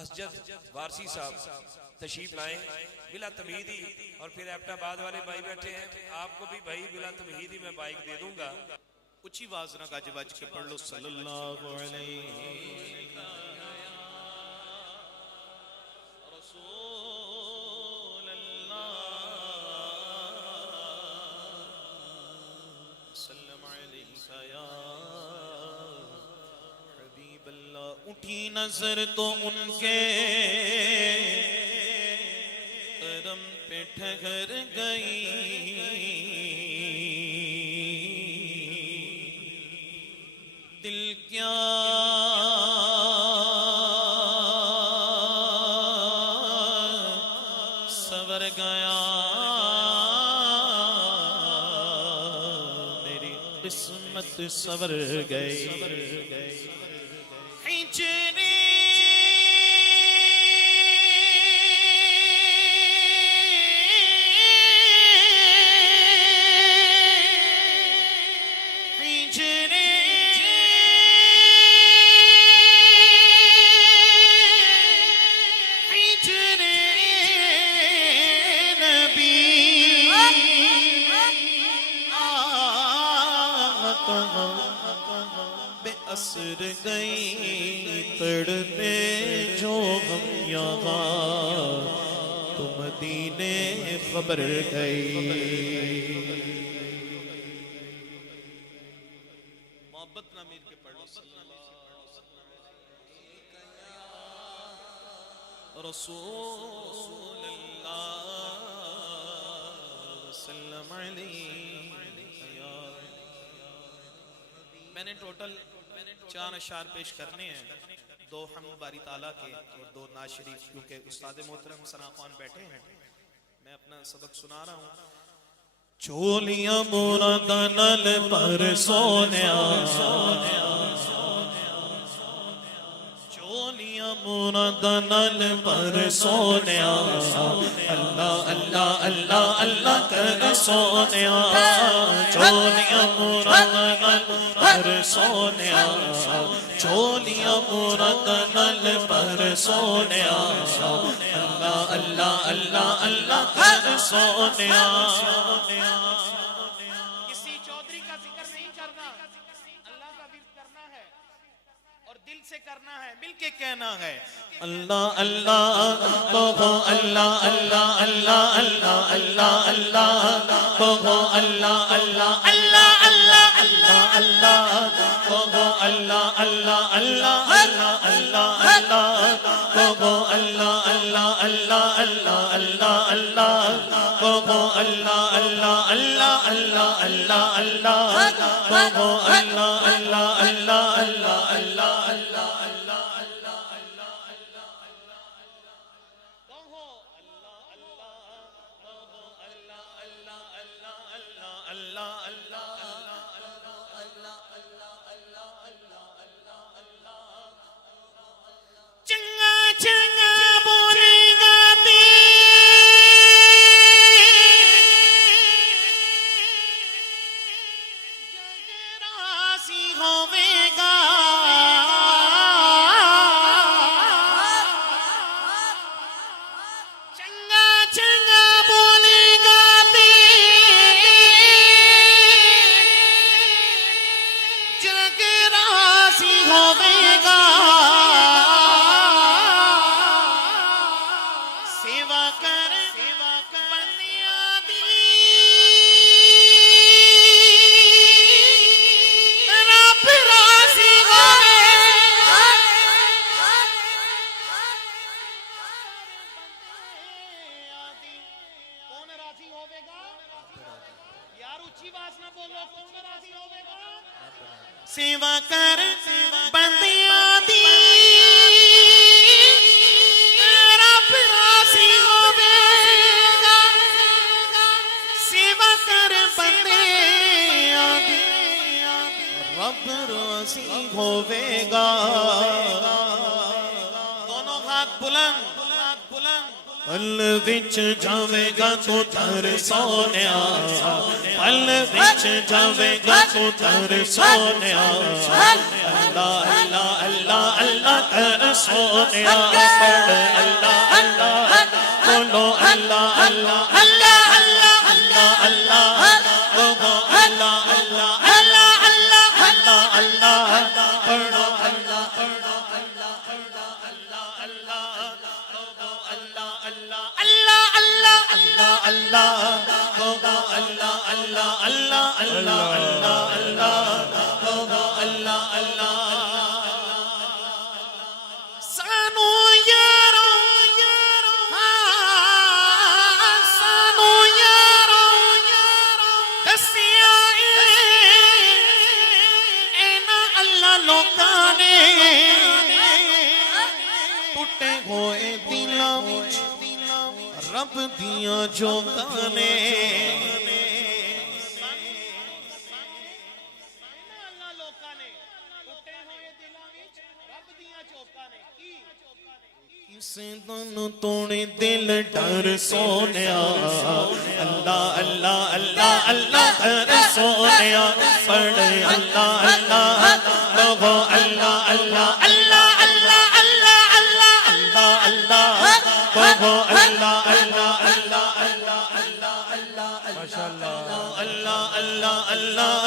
اسجد وارسی صاحب تشریف لائیں بلا تمہیدی، اور پھر ایبٹ آباد والے بھائی بیٹھے ہیں، آپ کو بھی بھائی بلا تمہیدی میں بائک دے دوں گا. اچھی آواز نہ گاجے بج کے پڑھ لو صلی اللہ علیہ رسول اللہ سلم علیکہ یا حبیب اللہ. اٹھی نظر تو ان کے کرم پہ ٹھہر گئی، دل کیا سور گیا، میری قسمت سور گئی. ہجری بے اثر گئی، تڑپے جو ہم یہاں تو مدینے خبر گئی. محبت نہ میر کے پڑھ لو صلی اللہ رسول اللہ وسلم علیہ. میں نے ٹوٹل 4 اشعار پیش کرنے ہیں، 2 حمد باری تعالیٰ کے اور 2 نعت شریف، کیونکہ استاد محترم ثنا خوان بیٹھے ہیں. میں اپنا سبق سنا رہا ہوں. چولیاں مردنل پر سونیا، چولیاں مردنل پر سونیا، اللہ اللہ اللہ اللہ کر سونیا. چولیاں مردنل پر سونیا، چولیاں مردنل پر سونیا، اللہ اللہ اللہ اللہ کر سونیا. کسی چودھری کا ذکر نہیں کرنا، اللہ کا ورد کرنا ہے اور دل سے کرنا ہے، مل کے کہنا ہے. اللہ اللہ کہو، اللہ اللہ اللہ اللہ اللہ اللہ کہو، اللہ اللہ اللہ اللہ اللہ اللہ کہو، اللہ اللہ اللہ اللہ اللہ اللہ کہو، اللہ اللہ اللہ اللہ اللہ اللہ کہو، اللہ اللہ اللہ اللہ اللہ اللہ کہو، اللہ اللہ اللہ اللہ اللہ اللہ. چنگا چنگا بولے گا جگ راضی ہوے گا. چنگا چنگا بولے گا جگ راضی ہوے گا. سیوا کر بندیاں دی رب راضی ہوے گا. سیوا کر بندیاں دی رب راضی ہوے گا. دونوں ہاتھ بلند بلند. پل وچ جاوے گا تو تر سونیا، پل وچ جاوے گا تو تر سونیا، اللہ اللہ اللہ اللہ کر سونیا پڑھ اللہ اللہ بولو اللہ اللہ اللہ اللہ اللہ اللہ بولو اللہ اللہ اللہ اللہ اللہ اللہ پڑھو اللہ پڑھو اللہ پڑھو اللہ اللہ بولو اللہ اللہ اللہ اللہ اللہ اللہ بولو اللہ اللہ اللہ اللہ اللہ اللہ بولو اللہ اللہ سانو یارو سانو یارو دسیا اینا اللہ لوکاں نے ٹوٹے ہوئے دلاں وچ رب دیاں جوکاں نے اللہ لوکاں نے ٹوٹے ہوئے دلاں وچ رب دیاں چوکاں نے کی کسے دن توڑے دل ڈر سونیا اللہ اللہ اللہ اللہ ڈر سونیا پڑھ اللہ اللہ کہو اللہ اللہ اللہ اللہ اللہ اللہ اللہ اللہ کہو اللہ اللہ اللہ اللہ اللہ اللہ اللہ اللہ اللہ اللہ